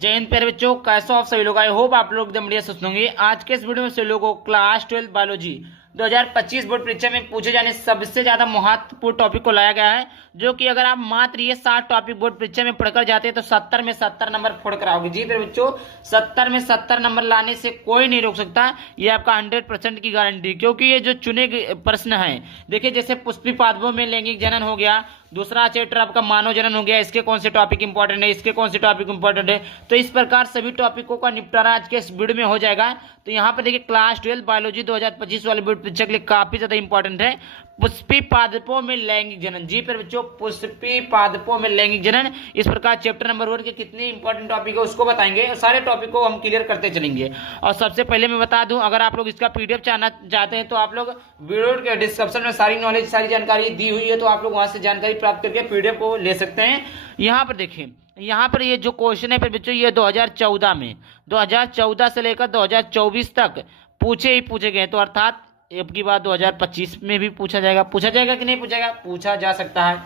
जय हिंद प्यारे बच्चों, कैसे हो आप सभी लोग। आई होप आप लोग एकदम बढ़िया सुस्त होंगे। आज के इस वीडियो में सभी लोगों को क्लास 12 बायोलॉजी 2025 बोर्ड परीक्षा में पूछे जाने सबसे ज्यादा महत्वपूर्ण टॉपिक को लाया गया है, जो कि अगर आप मात्र ये 7 टॉपिक बोर्ड परीक्षा में पढ़कर जाते हैं तो 70 में 70 नंबर फोड़ कर आओगे। जी प्यारे बच्चों, 70 में 70 नंबर लाने से कोई नहीं रोक सकता। ये आपका 100% की गारंटी, क्योंकि ये जो चुने गए प्रश्न है, देखिए जैसे पुष्पी पादपों में लैंगिक जनन हो गया, दूसरा चैप्टर आपका मानव जनन हो गया, इसके कौन से टॉपिक इंपॉर्टेंट है, इसके कौन से टॉपिक इंपॉर्टेंट है, तो इस प्रकार सभी टॉपिकों का निपटारा आज के इस वीडियो में हो जाएगा। तो यहाँ पर देखिए क्लास 12 बायोलॉजी 2025 वाले बोर्ड परीक्षा के लिए काफी ज्यादा इंपॉर्टेंट है पुष्पी पादपों में लैंगिक जनन। जी पर बच्चों, पुष्पी पादपों में लैंगिक जनन, इस प्रकार चैप्टर नंबर 1 के कितने इंपॉर्टेंट टॉपिक है उसको बताएंगे। सारे टॉपिक को हम क्लियर करते चलेंगे। और सबसे पहले मैं बता दूं, अगर आप लोग इसका पीडीएफ चाहना चाहते हैं तो आप लोग वीडियो के डिस्क्रिप्शन में सारी नॉलेज सारी जानकारी दी हुई है, तो आप लोग वहां से जानकारी प्राप्त करके पीडीएफ को ले सकते हैं। यहाँ पर देखिए, यहाँ पर ये जो क्वेश्चन है बच्चों, ये 2014 में 2014 से लेकर 2024 तक पूछे ही पूछे गए। तो अर्थात अब की बात 2025 में भी पूछा जाएगा कि नहीं पूछेगा, पूछा जा सकता है।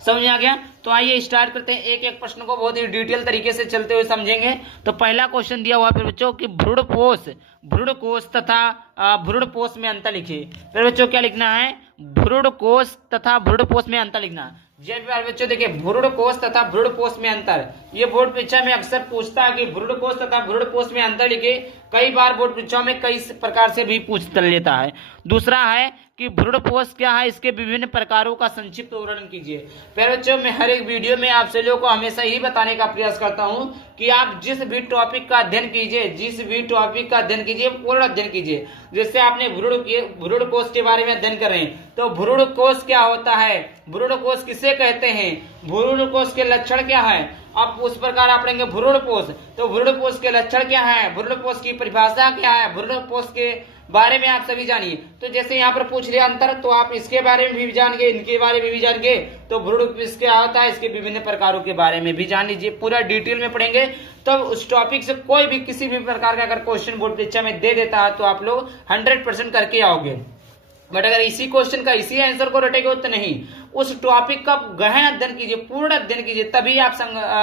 समझ में आ गया? तो आइए स्टार्ट करते हैं, एक एक प्रश्न को बहुत ही डिटेल तरीके से चलते हुए समझेंगे। तो पहला क्वेश्चन दिया हुआ है फिर बच्चों कि भ्रूणकोश तथा भ्रूणपोष में अंतर लिखिए। फिर बच्चों क्या लिखना है? भ्रूणकोश तथा भ्रूणपोष में अंतर लिखना। जब बच्चों देखिए, भ्रूणकोश तथा भ्रूणपोष में अंतर, ये बोर्ड परीक्षा में अक्सर पूछता है कि भ्रूणकोश तथा भ्रूणपोष में अंतर लिखे। कई बार बोर्ड परीक्षा में कई प्रकार से भी पूछ लेता है। दूसरा है कि भ्रूणपोष क्या है, इसके विभिन्न प्रकारों का संक्षिप्त वर्णन कीजिए। प्यारे बच्चों, मैं हर एक वीडियो में आप सभी लोगों को हमेशा ही बताने का प्रयास करता हूं कि आप जिस भी टॉपिक का अध्ययन कीजिए पूर्ण अध्ययन कीजिए। जैसे आपने भ्रूणकोश के बारे में अध्ययन कर रहे हैं, तो भ्रूणकोश क्या होता है, भ्रूणकोश किसे कहते हैं, भ्रूणकोश के लक्षण क्या है, अब उस प्रकार आप पढ़ेंगे भ्रूणपोष। तो भ्रूणपोष के लक्षण क्या है, भ्रूणपोष की परिभाषा क्या है, भ्रूणपोष के बारे में आप सभी जानिए। तो जैसे यहाँ पर पूछ लिया अंतर, तो आप इसके बारे में भी जानिए, इनके बारे में भी जानिए। तो भ्रूणपोष क्या होता है, इसके विभिन्न प्रकारों के बारे में भी जान लीजिए। पूरा डिटेल में पढ़ेंगे, तो उस टॉपिक से कोई भी किसी भी प्रकार का अगर क्वेश्चन बोर्ड परीक्षा में दे देता है तो आप लोग 100% करके आओगे। बट अगर इसी क्वेश्चन का इसी आंसर को रटेगे तो नहीं, उस टॉपिक का गहन अध्ययन कीजिए, पूर्ण अध्ययन कीजिए, तभी आप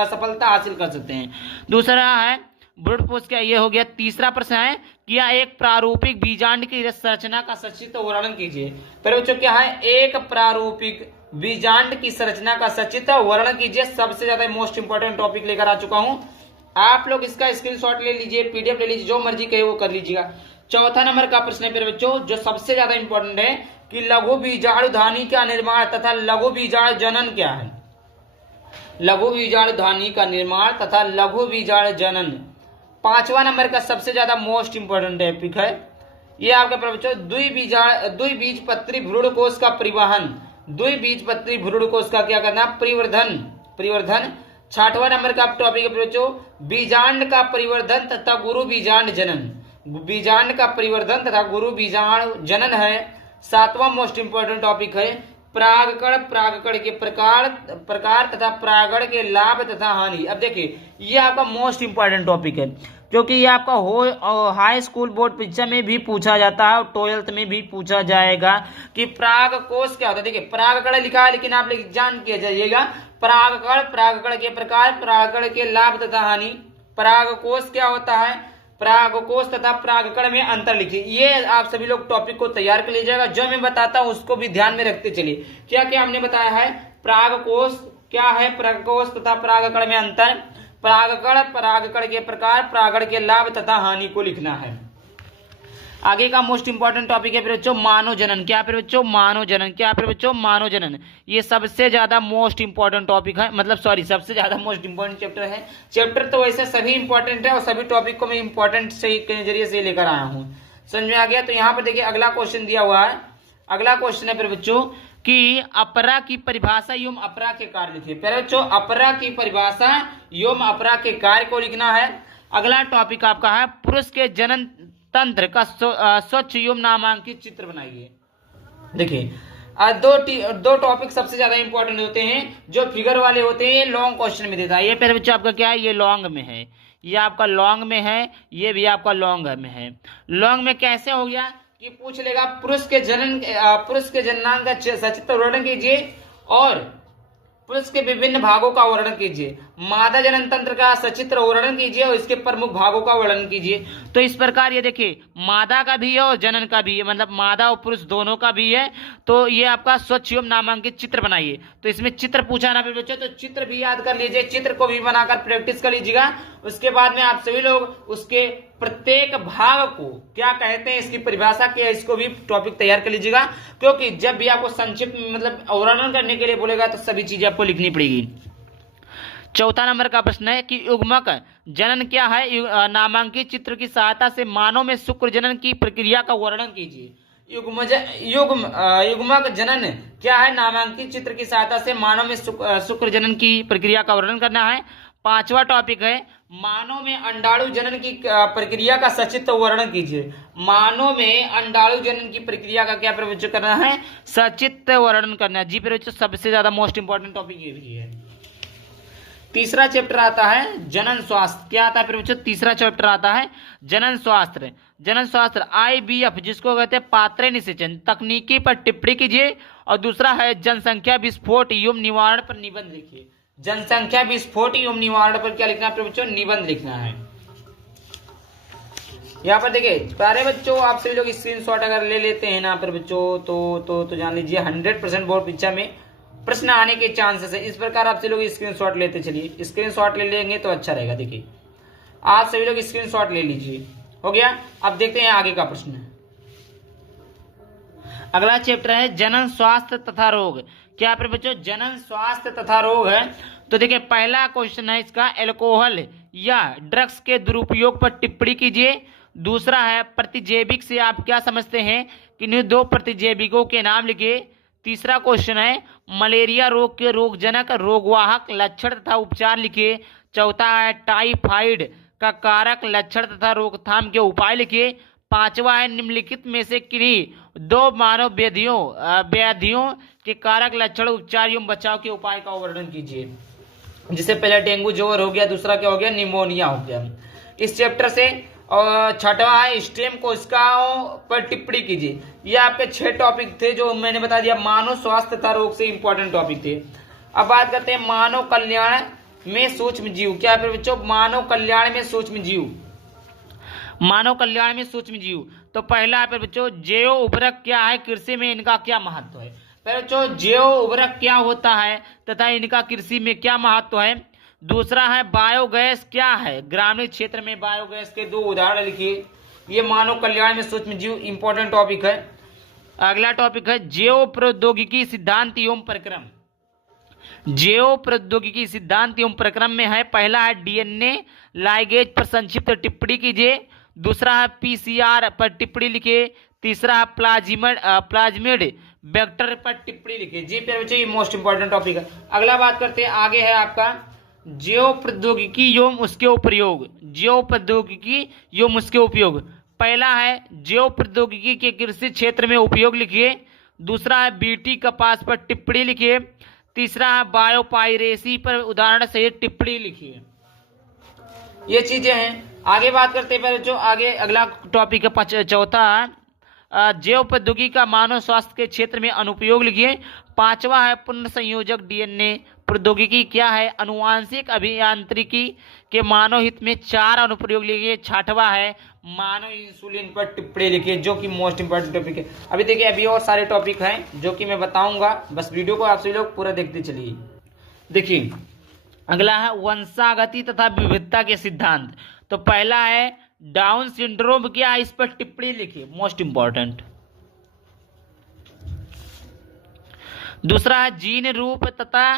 सफलता हासिल कर सकते हैं। दूसरा है भ्रूणपोष क्या, ये हो गया। तीसरा प्रश्न है कि यह एक प्रारूपिक बीजांड की संरचना का संक्षिप्त वर्णन कीजिए। पर बच्चों क्या है, एक प्रारूपिक बीजांड की संरचना का संक्षिप्त वर्णन कीजिए। सबसे ज्यादा मोस्ट इंपोर्टेंट टॉपिक लेकर आ चुका हूं, आप लोग इसका स्क्रीनशॉट ले लीजिए, पीडीएफ ले लीजिए, जो मर्जी कहे वो कर लीजिएगा। चौथा नंबर का प्रश्न है मेरे बच्चों, जो सबसे ज्यादा इंपॉर्टेंट है कि लघु बीजाणु धानी का निर्माण तथा लघु बीजाणु जनन क्या है। लघु बीजाणु धानी का निर्माण तथा लघु बीजाणु जनन 5वां नंबर का सबसे ज्यादा मोस्ट इंपोर्टेंट टॉपिक है। ये आपका बच्चों द्विबीजपत्री भ्रूणकोश का परिवहन, द्विबीजपत्री भ्रूणकोश का क्या करना, परिवर्धन। 6वां नंबर का टॉपिक है बच्चों बीजांड का परिवर्धन तथा गुरु बीजांड जनन, बीजांड का परिवर्धन तथा गुरु बीजाणु जनन है। 7वां मोस्ट इंपोर्टेंट टॉपिक है परागकण के प्रकार तथा परागण के लाभ तथा हानि। अब देखिए, ये आपका मोस्ट इंपोर्टेंट टॉपिक है, क्योंकि ये आपका हाई स्कूल बोर्ड परीक्षा में भी पूछा जाता है और 12th में भी पूछा जाएगा कि परागकोश क्या होता है। देखिए परागकण लिखा है, लेकिन आप लोग जान के जाइएगा परागकण के प्रकार, परागकण के लाभ तथा हानि। परागकोश क्या होता है, परागकोश तथा परागकण में अंतर लिखिए। ये आप सभी लोग टॉपिक को तैयार कर लीजिएगा, जो मैं बताता हूं उसको भी ध्यान में रखते चलिए। क्या क्या हमने बताया है, परागकोश क्या है, परागकोश तथा परागकण में अंतर, परागकण के प्रकार, परागण के लाभ तथा हानि को लिखना है। आगे का मोस्ट इंपोर्टेंट टॉपिक है फिर बच्चों मानव जनन। क्या फिर बच्चों, मानव जनन। क्या फिर बच्चों, मानव जनन। ये सबसे ज्यादा मोस्ट इंपोर्टेंट टॉपिक है, मतलब सॉरी सबसे ज्यादा मोस्ट इंपोर्टेंट चैप्टर है। चैप्टर तो वैसे सभी इंपॉर्टेंट है और सभी टॉपिक को मैं इंपॉर्टेंट से के नजरिए से लेकर आया हूँ। समझ में आ गया? तो यहाँ पर देखिए अगला क्वेश्चन दिया हुआ है। अगला क्वेश्चन है फिर बच्चों कि अपरा की परिभाषा एवं अपरा के कार्य लिखिए। पहले बच्चों अपरा की परिभाषा एवं अपरा के कार्य को लिखना है। अगला टॉपिक आपका है पुरुष के जनन तंत्र का स्वच्छ एवं नामांकित चित्र बनाइए। देखिए दो टॉपिक सबसे ज्यादा इंपॉर्टेंट होते हैं, जो फिगर वाले होते हैं, ये लॉन्ग क्वेश्चन में देता है। ये पहले बच्चों आपका क्या है, ये लॉन्ग में है, ये आपका लॉन्ग में है, ये भी आपका लॉन्ग में है। लॉन्ग में कैसे हो गया कि पूछ लेगा पुरुष के जननांग का सचित्र वर्णन कीजिए और पुरुष के विभिन्न भागों का वर्णन कीजिए। मादा जनन तंत्र का सचित्र वर्णन कीजिए और इसके प्रमुख भागों का वर्णन कीजिए। तो इस प्रकार ये देखिए, मादा का भी है और जनन का भी है, मतलब मादा और पुरुष दोनों का भी है। तो ये आपका स्वच्छ एवं नामांकित चित्र बनाइए। तो इसमें चित्र पूछा ना फिर बच्चों, तो चित्र भी याद कर लीजिए, चित्र को भी बनाकर प्रैक्टिस कर लीजिएगा। उसके बाद में आप सभी लोग उसके प्रत्येक भाग को क्या कहते हैं, इसकी परिभाषा क्या है, इसको भी टॉपिक तैयार कर लीजिएगा। क्योंकि जब भी आपको संक्षिप्त में मतलब वर्णन करने के लिए बोलेगा तो सभी चीजें आपको लिखनी पड़ेगी। चौथा नंबर का प्रश्न है कि युग्मक जनन क्या है। नामांकित चित्र की सहायता से मानव में शुक्र जनन की प्रक्रिया का वर्णन कीजिए। युग्मक जनन क्या है। नामांकित चित्र की सहायता से मानव में शुक्र जनन की प्रक्रिया का वर्णन करना है। पांचवा टॉपिक है मानव में अंडाणु जनन की प्रक्रिया का सचित्र वर्णन कीजिए। मानव में अंडाणु जनन की प्रक्रिया का क्या प्रवचन करना है, सचित्र वर्णन करना है। जी प्रवचन सबसे ज्यादा मोस्ट इंपॉर्टेंट टॉपिक ये भी है। तीसरा चैप्टर आता है जनन स्वास्थ्य। क्या आता है प्रवचन, तीसरा चैप्टर आता है जनन स्वास्थ्य। जनन स्वास्थ्य IVF जिसको कहते हैं पात्रे निषेचन तकनीकी पर टिप्पणी कीजिए। और दूसरा है जनसंख्या विस्फोट एवं निवारण पर निबंध लिखिए। जनसंख्या विस्फोट एवं निवारण पर क्या लिखना है बच्चों, निबंध लिखना है। यहाँ पर देखिए प्यारे बच्चों, आप सभी लोग स्क्रीनशॉट अगर ले लेते हैं ना पर बच्चों तो जान लीजिए 100% बोर्ड परीक्षा में प्रश्न आने के चांसेस है। इस प्रकार आप सभी लोग स्क्रीनशॉट लेते चलिए, स्क्रीनशॉट ले लेंगे तो अच्छा रहेगा। देखिए आप सभी लोग स्क्रीनशॉट ले लीजिए, हो गया। अब देखते हैं आगे का प्रश्न। अगला चैप्टर है जनन स्वास्थ्य तथा रोग। क्या पर बच्चों, जनन स्वास्थ्य तथा रोग है। तो देखिए पहला क्वेश्चन है इसका, अल्कोहल या ड्रग्स के दुरुपयोग पर टिप्पणी कीजिए। दूसरा है प्रतिजैविक से आप क्या समझते हैं, किन्हीं दो प्रतिजैविकों के नाम लिखिए। तीसरा क्वेश्चन है मलेरिया रोग के रोगजनक रोगवाहक लक्षण तथा उपचार लिखिए। चौथा है टाइफाइड का कारक लक्षण तथा रोकथाम के उपाय लिखिए। पांचवा है निम्नलिखित में से किन्हीं दो मानव व्याधियों के कारक लक्षण उपचार एवं बचाव के उपाय का वर्णन कीजिए। जिससे पहले डेंगू ज्वर हो गया, दूसरा क्या हो गया, निमोनिया हो गया इस चैप्टर से। और छठवा है स्टेम कोशिकाओं पर टिप्पणी कीजिए। ये आपके 6 टॉपिक थे जो मैंने बता दिया, मानव स्वास्थ्य तथा रोग से इंपॉर्टेंट टॉपिक थे। अब बात करते हैं मानव कल्याण में सूक्ष्म जीव। क्या फिर बच्चों, मानव कल्याण में सूक्ष्म जीव। मानव कल्याण में सूक्ष्म जीव, तो पहला है बच्चों जैव उर्वरक क्या है, कृषि में इनका क्या महत्व है। बच्चों जैव उर्वरक क्या होता है तथा इनका कृषि में क्या महत्व है। दूसरा है बायोगैस क्या है, ग्रामीण क्षेत्र में बायोगैस के 2 उदाहरण लिखिए। ये मानव कल्याण में सूक्ष्म जीव इंपॉर्टेंट टॉपिक है। अगला टॉपिक है जैव प्रौद्योगिकी सिद्धांत एवं प्रक्रम। जैव प्रौद्योगिकी सिद्धांत एवं प्रक्रम में है, पहला है DNA लाइगेज पर संक्षिप्त टिप्पणी कीजिए। दूसरा है PCR पर टिप्पणी लिखिए। तीसरा है प्लाज्मिड वेक्टर पर टिप्पणी लिखिए। जी बच्चों ये मोस्ट इंपॉर्टेंट टॉपिक है। अगला बात करते हैं, आगे है आपका जैव प्रौद्योगिकी एवं उसके उपयोग। जैव प्रौद्योगिकी एवं उसके उपयोग, पहला है जैव प्रौद्योगिकी के कृषि क्षेत्र में उपयोग लिखिए। दूसरा है BT कपास पर टिप्पणी लिखिए। तीसरा है बायोपायरेसी पर उदाहरण सहित टिप्पणी लिखिए। ये चीजें हैं। आगे बात करते हैं बच्चों, आगे अगला टॉपिक है चौथा जैव प्रौद्योगिकी का मानव स्वास्थ्य के क्षेत्र में अनुपयोग लिखिए। पांचवा है पुनर्संयोजक DNA प्रौद्योगिकी क्या है, अनुवांशिक अभियांत्रिकी के मानव हित में 4 अनुप्रयोग लिखिए। छठवा है मानव इंसुलिन पर टिप्पणी लिखिए, जो कि मोस्ट इंपॉर्टेंट टॉपिक है। अभी देखिए अभी और सारे टॉपिक हैं जो कि मैं बताऊंगा, बस वीडियो को आप सभी लोग पूरा देखते चलिए। देखिए अगला है वंशागति तथा विविधता के सिद्धांत। तो पहला है डाउन सिंड्रोम क्या, इस पर टिप्पणी लिखिए, मोस्ट इंपॉर्टेंट। दूसरा है जीन रूप तथा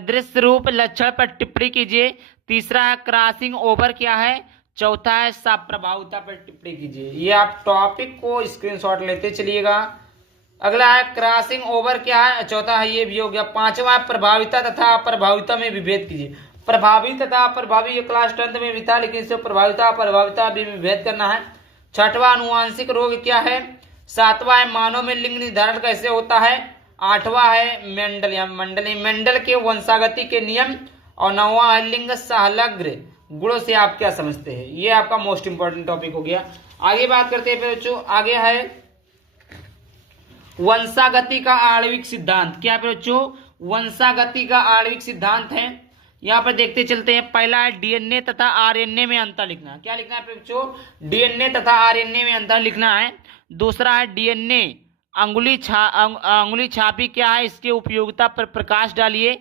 दृश्य रूप लक्षण पर टिप्पणी कीजिए। तीसरा है क्रॉसिंग ओवर क्या है। चौथा है सप्रभाविता पर टिप्पणी कीजिए। ये आप टॉपिक को स्क्रीनशॉट लेते चलिएगा। अगला है क्रॉसिंग ओवर क्या है, चौथा है ये भी हो गया। पांचवा है प्रभाविता तथा अप्रभाविता में विभेद कीजिए। प्रभावी तथा अप्रभावी ये क्लास 10th में भी था, लेकिन इसे प्रभाविता अप्रभाविता भी विभेद करना है। छठवां अनुवांशिक रोग क्या है। सातवां है मानव में लिंग निर्धारण कैसे होता है। आठवां है मेंडल के वंशागति के नियम। और 9वां है लिंग सहलग्न गुणों से आप क्या समझते हैं। ये आपका मोस्ट इंपॉर्टेंट टॉपिक हो गया। आगे बात करते हैं बच्चों, आगे है वंशागति का आणविक सिद्धांत। क्या बच्चों, वंशागति का आणविक सिद्धांत है। यहाँ पर देखते चलते हैं। पहला है डीएनए तथा आरएनए में अंतर लिखना। क्या लिखना है बच्चों? डीएनए तथा आरएनए में अंतर लिखना है। दूसरा है डीएनए अंगुली छापी क्या है, इसकी उपयोगिता पर प्रकाश डालिए।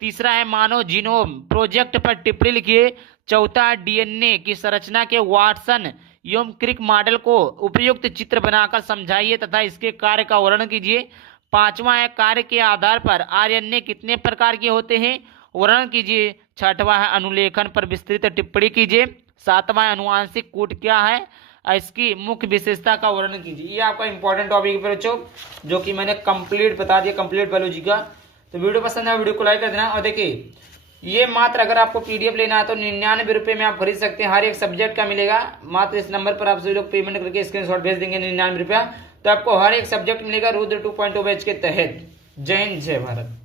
तीसरा है मानव जीनोम प्रोजेक्ट पर टिप्पणी लिखिए। चौथा है डीएनए की संरचना के वाटसन एवं क्रिक मॉडल को उपयुक्त चित्र बनाकर समझाइए तथा इसके कार्य का वर्णन कीजिए। पांचवा है कार्य के आधार पर आरएनए कितने प्रकार के होते हैं, वर्णन कीजिए। छठवां है अनुलेखन पर विस्तृत टिप्पणी कीजिए। सातवां है अनुवांशिक कूट क्या है, इसकी मुख्य विशेषता का वर्णन कीजिए। ये आपका इंपॉर्टेंट टॉपिक है बच्चों, जो कि मैंने कंप्लीट बता दिया, कंप्लीट बायोलॉजी का। तो वीडियो पसंद है वीडियो को लाइक कर देना। और देखिए ये मात्र अगर आपको पीडीएफ लेना है तो 99 रुपए में आप खरीद सकते हैं। हर एक सब्जेक्ट का मिलेगा। मात्र इस नंबर पर आप सभी लोग पेमेंट करके स्क्रीनशॉट भेज देंगे 99 रुपया, तो आपको हर एक सब्जेक्ट मिलेगा रुद्र 2.0 बैच के तहत। जय हिंद, जय भारत।